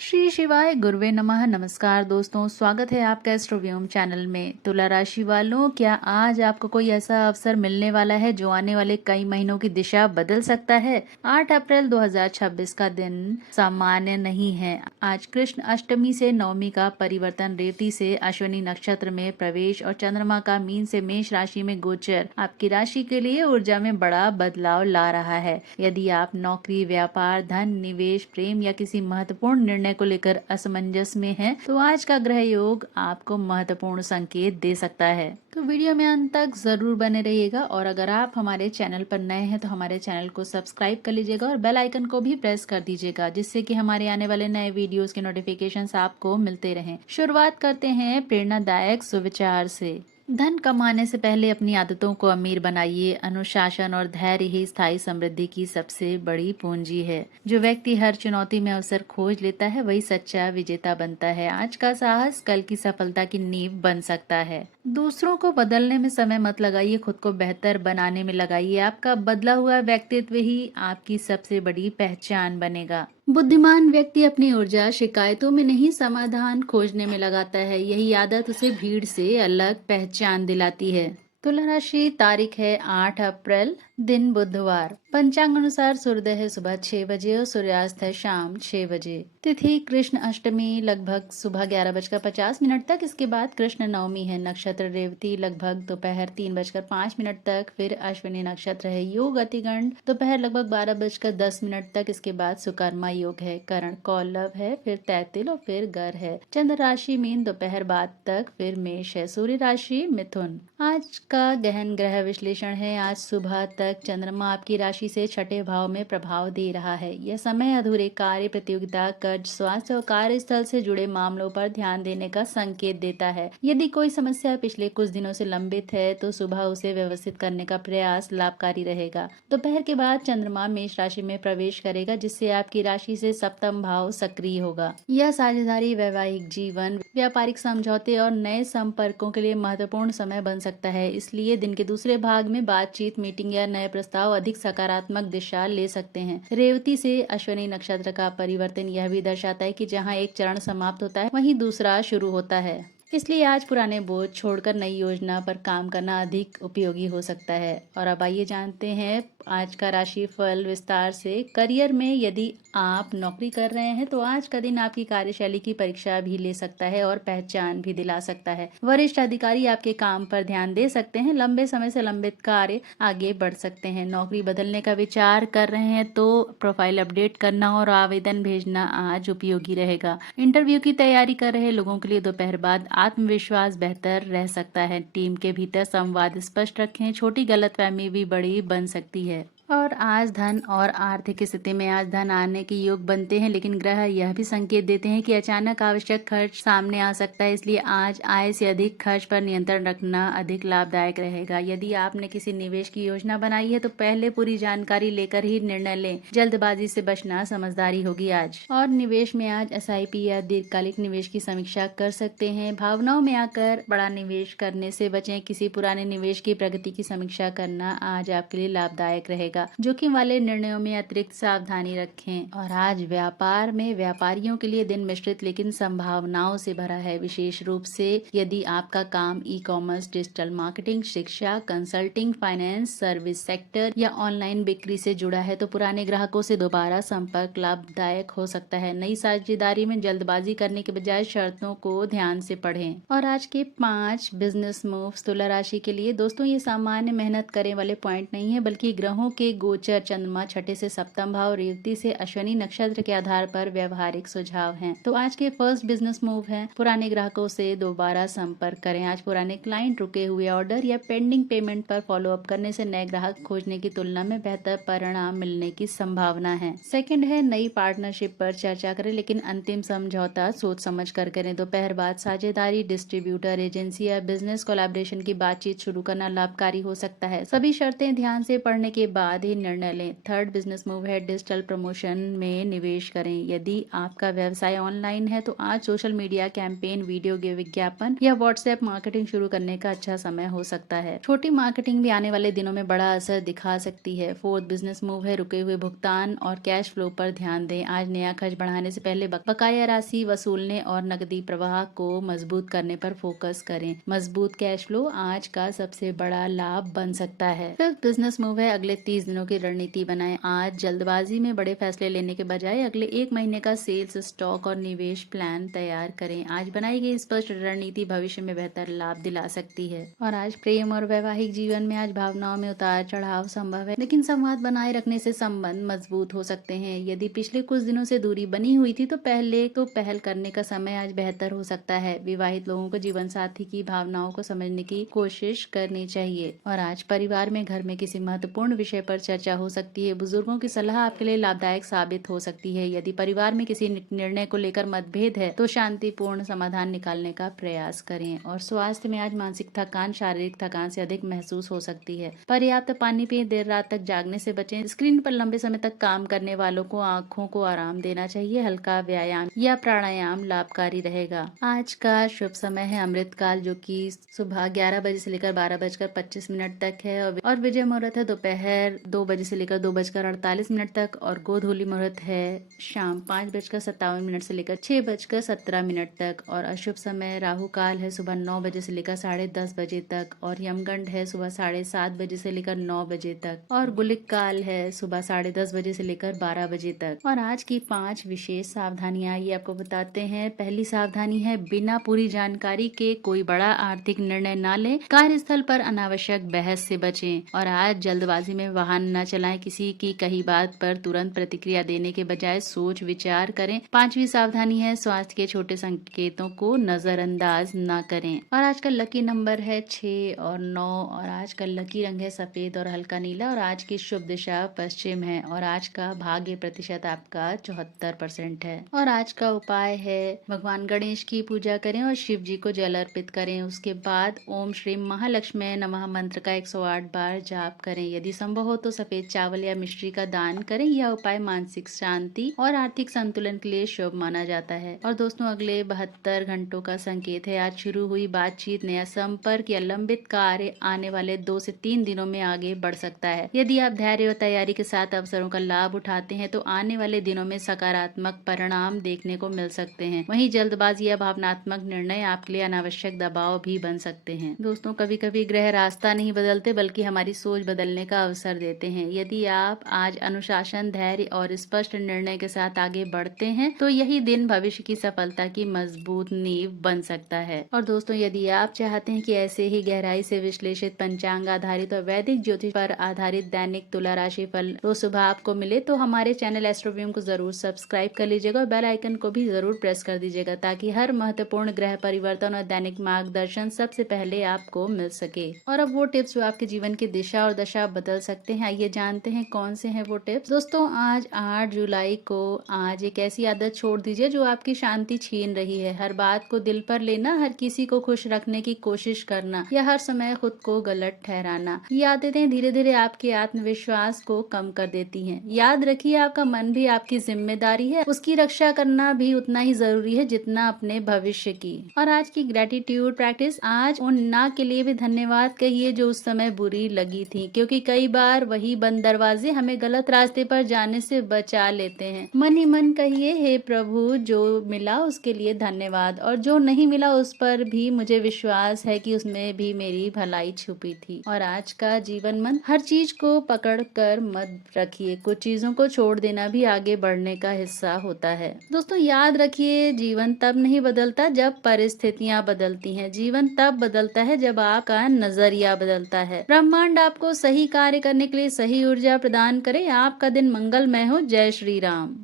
श्री शिवाय गुरुवे नमः। नमस्कार दोस्तों, स्वागत है आपका एस्ट्रोव्योम चैनल में। तुला राशि वालों, क्या आज आपको कोई ऐसा अवसर मिलने वाला है जो आने वाले कई महीनों की दिशा बदल सकता है? 8 अप्रैल 2026 का दिन सामान्य नहीं है। आज कृष्ण अष्टमी से नवमी का परिवर्तन, रेवती से अश्विनी नक्षत्र में प्रवेश और चंद्रमा का मीन से मेष राशि में गोचर आपकी राशि के लिए ऊर्जा में बड़ा बदलाव ला रहा है। यदि आप नौकरी, व्यापार, धन, निवेश, प्रेम या किसी महत्वपूर्ण निर्णय को लेकर असमंजस में हैं, तो आज का ग्रह योग आपको महत्वपूर्ण संकेत दे सकता है। तो वीडियो में अंत तक जरूर बने रहिएगा और अगर आप हमारे चैनल पर नए हैं तो हमारे चैनल को सब्सक्राइब कर लीजिएगा और बेल आइकन को भी प्रेस कर दीजिएगा, जिससे कि हमारे आने वाले नए वीडियोस के नोटिफिकेशंस आपको मिलते रहें। शुरुआत करते हैं प्रेरणादायक सुविचार से। धन कमाने से पहले अपनी आदतों को अमीर बनाइए। अनुशासन और धैर्य ही स्थायी समृद्धि की सबसे बड़ी पूंजी है। जो व्यक्ति हर चुनौती में अवसर खोज लेता है वही सच्चा विजेता बनता है। आज का साहस कल की सफलता की नींव बन सकता है। दूसरों को बदलने में समय मत लगाइए, खुद को बेहतर बनाने में लगाइए। आपका बदला हुआ व्यक्तित्व ही आपकी सबसे बड़ी पहचान बनेगा। बुद्धिमान व्यक्ति अपनी ऊर्जा शिकायतों में नहीं, समाधान खोजने में लगाता है। यही आदत उसे भीड़ से अलग पहचान दिलाती है। तुला राशि, तारीख है 8 अप्रैल, दिन बुधवार। पंचांग अनुसार सूर्योदय है सुबह 6 बजे और सूर्यास्त है शाम 6 बजे। तिथि कृष्ण अष्टमी लगभग सुबह 11:50 तक, इसके बाद कृष्ण नवमी है। नक्षत्र रेवती लगभग दोपहर 3:05 तक, फिर अश्विनी नक्षत्र है। योग अतिगंड दोपहर लगभग 12:10 तक, इसके बाद सुकर्मा योग है। करण कौलव है, फिर तैतिल और फिर गर है। चंद्र राशि मीन दोपहर बाद तक, फिर मेष है। सूर्य राशि मिथुन। आज का गहन ग्रह विश्लेषण है। आज सुबह तक चंद्रमा आपकी राशि से छठे भाव में प्रभाव दे रहा है। यह समय अधूरे कार्य, प्रतियोगिता, कर्ज, स्वास्थ्य और कार्यस्थल से जुड़े मामलों पर ध्यान देने का संकेत देता है। यदि कोई समस्या पिछले कुछ दिनों से लंबित है तो सुबह उसे व्यवस्थित करने का प्रयास लाभकारी रहेगा। दोपहर के बाद चंद्रमा मेष राशि में प्रवेश करेगा, जिससे आपकी राशि से सप्तम भाव सक्रिय होगा। यह साझेदारी, वैवाहिक जीवन, व्यापारिक समझौते और नए संपर्कों के लिए महत्वपूर्ण समय बन सकता है। इसलिए दिन के दूसरे भाग में बातचीत, मीटिंग या नए प्रस्ताव अधिक सकारात्मक दिशा ले सकते हैं। रेवती से अश्विनी नक्षत्र का परिवर्तन यह भी दर्शाता है कि जहां एक चरण समाप्त होता है वहीं दूसरा शुरू होता है। इसलिए आज पुराने बोझ छोड़कर नई योजना पर काम करना अधिक उपयोगी हो सकता है। और अब आइए जानते हैं आज का राशि फल विस्तार से। करियर में यदि आप नौकरी कर रहे हैं तो आज का दिन आपकी कार्यशैली की परीक्षा भी ले सकता है और पहचान भी दिला सकता है। वरिष्ठ अधिकारी आपके काम पर ध्यान दे सकते हैं। लंबे समय से लंबित कार्य आगे बढ़ सकते हैं। नौकरी बदलने का विचार कर रहे हैं तो प्रोफाइल अपडेट करना और आवेदन भेजना आज उपयोगी रहेगा। इंटरव्यू की तैयारी कर रहे लोगों के लिए दोपहर बाद आत्मविश्वास बेहतर रह सकता है। टीम के भीतर संवाद स्पष्ट रखें, छोटी गलतफहमी भी बड़ी बन सकती है। और आज धन और आर्थिक स्थिति में आज धन आने के योग बनते हैं, लेकिन ग्रह यह भी संकेत देते हैं कि अचानक आवश्यक खर्च सामने आ सकता है। इसलिए आज आय से अधिक खर्च पर नियंत्रण रखना अधिक लाभदायक रहेगा। यदि आपने किसी निवेश की योजना बनाई है तो पहले पूरी जानकारी लेकर ही निर्णय लें। जल्दबाजी से बचना समझदारी होगी आज। और निवेश में आज SIP या दीर्घकालिक निवेश की समीक्षा कर सकते हैं। भावनाओं में आकर बड़ा निवेश करने से बचें। किसी पुराने निवेश की प्रगति की समीक्षा करना आज आपके लिए लाभदायक रहेगा। जोखिम वाले निर्णयों में अतिरिक्त सावधानी रखें। और आज व्यापार में व्यापारियों के लिए दिन मिश्रित लेकिन संभावनाओं से भरा है। विशेष रूप से यदि आपका काम ई-कॉमर्स, डिजिटल मार्केटिंग, शिक्षा, कंसल्टिंग, फाइनेंस, सर्विस सेक्टर या ऑनलाइन बिक्री से जुड़ा है तो पुराने ग्राहकों से दोबारा संपर्क लाभदायक हो सकता है। नई साझेदारी में जल्दबाजी करने के बजाय शर्तों को ध्यान से पढ़ें। और आज के 5 बिजनेस मूव्स तुला राशि के लिए। दोस्तों, ये सामान्य मेहनत करने वाले पॉइंट नहीं है, बल्कि ग्रहों के गोचर, चंद्रमा छठे से सप्तम भाव, रेवती से अश्विनी नक्षत्र के आधार पर व्यवहारिक सुझाव हैं। तो आज के फर्स्ट बिजनेस मूव है, पुराने ग्राहकों से दोबारा संपर्क करें। आज पुराने क्लाइंट, रुके हुए ऑर्डर या पेंडिंग पेमेंट पर फॉलो अप करने से नए ग्राहक खोजने की तुलना में बेहतर परिणाम मिलने की संभावना है। सेकंड है, नई पार्टनरशिप पर चर्चा करें, लेकिन अंतिम समझौता सोच समझ कर करें। दोपहर बाद साझेदारी, डिस्ट्रीब्यूटर, एजेंसी या बिजनेस कोलैबोरेशन की बातचीत शुरू करना लाभकारी हो सकता है। सभी शर्तें ध्यान से पढ़ने के बाद बाद ही निर्णय लें। थर्ड बिजनेस मूव है डिजिटल प्रमोशन में निवेश करें। यदि आपका व्यवसाय ऑनलाइन है तो आज सोशल मीडिया कैंपेन, वीडियो विज्ञापन या व्हाट्सएप मार्केटिंग शुरू करने का अच्छा समय हो सकता है। छोटी मार्केटिंग भी आने वाले दिनों में बड़ा असर दिखा सकती है। फोर्थ बिजनेस मूव है रुके हुए भुगतान और कैश फ्लो पर ध्यान दें। आज नया खर्च बढ़ाने से पहले बकाया राशि वसूलने और नकदी प्रवाह को मजबूत करने पर फोकस करें। मजबूत कैश फ्लो आज का सबसे बड़ा लाभ बन सकता है। फिफ्थ बिजनेस मूव है अगले 30 दिनों की रणनीति बनाएं। आज जल्दबाजी में बड़े फैसले लेने के बजाय अगले 1 महीने का सेल्स, स्टॉक और निवेश प्लान तैयार करें। आज बनाई गई स्पष्ट रणनीति भविष्य में बेहतर लाभ दिला सकती है। और आज प्रेम और वैवाहिक जीवन में आज भावनाओं में उतार चढ़ाव संभव है, लेकिन संवाद बनाए रखने से संबंध मजबूत हो सकते हैं। यदि पिछले कुछ दिनों से दूरी बनी हुई थी तो पहल करने का समय आज बेहतर हो सकता है। विवाहित लोगों को जीवन साथी की भावनाओं को समझने की कोशिश करनी चाहिए। और आज परिवार में घर में किसी महत्वपूर्ण विषय पर चर्चा हो सकती है। बुजुर्गों की सलाह आपके लिए लाभदायक साबित हो सकती है। यदि परिवार में किसी निर्णय को लेकर मतभेद है तो शांतिपूर्ण समाधान निकालने का प्रयास करें। और स्वास्थ्य में आज मानसिक थकान शारीरिक थकान से अधिक महसूस हो सकती है। पर्याप्त पानी पिएं, देर रात तक जागने से बचें। स्क्रीन पर लंबे समय तक काम करने वालों को आंखों को आराम देना चाहिए। हल्का व्यायाम या प्राणायाम लाभकारी रहेगा। आज का शुभ समय है अमृतकाल, जो कि सुबह 11 बजे से लेकर 12:25 तक है। और विजय मुहूर्त है दोपहर 2 बजे से लेकर 2:48 तक। और गोधूली मुहूर्त है शाम 5:57 से लेकर 6:17 तक। और अशुभ समय राहु काल है सुबह 9 बजे से लेकर 10:30 बजे तक। और यमगंड है सुबह 7:30 बजे से लेकर 9 बजे तक। और गुलिक काल है सुबह 10:30 बजे से लेकर 12 बजे तक। और आज की 5 विशेष सावधानियां ये आपको बताते हैं। पहली सावधानी है बिना पूरी जानकारी के कोई बड़ा आर्थिक निर्णय ना लें। कार्यस्थल पर अनावश्यक बहस से बचें। और आज जल्दबाजी में वाहन न चलाएं। किसी की कही बात पर तुरंत प्रतिक्रिया देने के बजाय सोच विचार करें। 5वीं सावधानी है स्वास्थ्य के छोटे संकेतों को नजरअंदाज न करें। और आज का लकी नंबर है 6 और 9। और आज का लकी रंग है सफेद और हल्का नीला। और आज की शुभ दिशा पश्चिम है। और आज का भाग्य प्रतिशत आपका 74% है। और आज का उपाय है भगवान गणेश की पूजा करें और शिव जी को जल अर्पित करें। उसके बाद ओम श्री महालक्ष्मी नमः मंत्र का 108 बार जाप करें। यदि संभव हो तो सफेद चावल या मिश्री का दान करें। यह उपाय मानसिक शांति और आर्थिक संतुलन के लिए शुभ माना जाता है। और दोस्तों अगले 72 घंटों का संकेत है। आज शुरू हुई बातचीत, नया संपर्क या लंबित कार्य आने वाले 2 से 3 दिनों में आगे बढ़ सकता है। यदि आप धैर्य और तैयारी के साथ अवसरों का लाभ उठाते हैं तो आने वाले दिनों में सकारात्मक परिणाम देखने को मिल सकते हैं। वहीं जल्दबाजी या भावनात्मक निर्णय आपके लिए अनावश्यक दबाव भी बन सकते हैं। दोस्तों कभी कभी ग्रह रास्ता नहीं बदलते बल्कि हमारी सोच बदलने का अवसर देते हैं। यदि आप आज अनुशासन, धैर्य और स्पष्ट निर्णय के साथ आगे बढ़ते हैं तो यही दिन भविष्य की सफलता की मजबूत नींव बन सकता है। और दोस्तों यदि आप चाहते हैं कि ऐसे ही गहराई से विश्लेषित पंचांग आधारित और वैदिक ज्योतिष पर आधारित दैनिक तुला राशि फल रोज सुबह आपको मिले तो हमारे चैनल एस्ट्रोव्यूम को जरूर सब्सक्राइब कर लीजिएगा और बेल आइकन को भी जरूर प्रेस कर दीजिएगा ताकि हर महत्वपूर्ण ग्रह परिवर्तन और दैनिक मार्गदर्शन सबसे पहले आपको मिल सके। और अब वो टिप्स जो आपके जीवन की दिशा और दशा बदल सकते हैं, आइए जानते हैं कौन से हैं वो टिप्स। दोस्तों आज 8 जुलाई को आज एक ऐसी आदत छोड़ दीजिए जो आपकी शांति छीन रही है। हर बात को दिल पर लेना, हर किसी को खुश रखने की कोशिश करना या हर समय खुद को गलत ठहराना, ये आदतें धीरे धीरे आपके आत्मविश्वास को कम कर देती हैं। याद रखिए आपका मन भी आपकी जिम्मेदारी है, उसकी रक्षा करना भी उतना ही जरूरी है जितना अपने भविष्य की। और आज की ग्रेटिट्यूड प्रैक्टिस, आज उन ना के लिए भी धन्यवाद कहिए जो उस समय बुरी लगी थी, क्योंकि कई बार वही बंद दरवाजे हमें गलत रास्ते पर जाने से बचा लेते हैं। मन ही मन कहिए हे प्रभु जो मिला उसके लिए धन्यवाद और जो नहीं मिला उस पर भी मुझे विश्वास है कि उसमें भी मेरी भलाई छुपी थी। और आज का जीवन मंत्र, हर चीज को पकड़ कर मत रखिए, कुछ चीजों को छोड़ देना भी आगे बढ़ने का हिस्सा होता है। दोस्तों याद रखिए जीवन तब नहीं बदलता जब परिस्थितियां बदलती हैं, जीवन तब बदलता है जब आपका नजरिया बदलता है। ब्रह्मांड आपको सही कार्य करने के लिए सही ऊर्जा प्रदान करे। आपका दिन मंगलमय हो। जय श्री राम।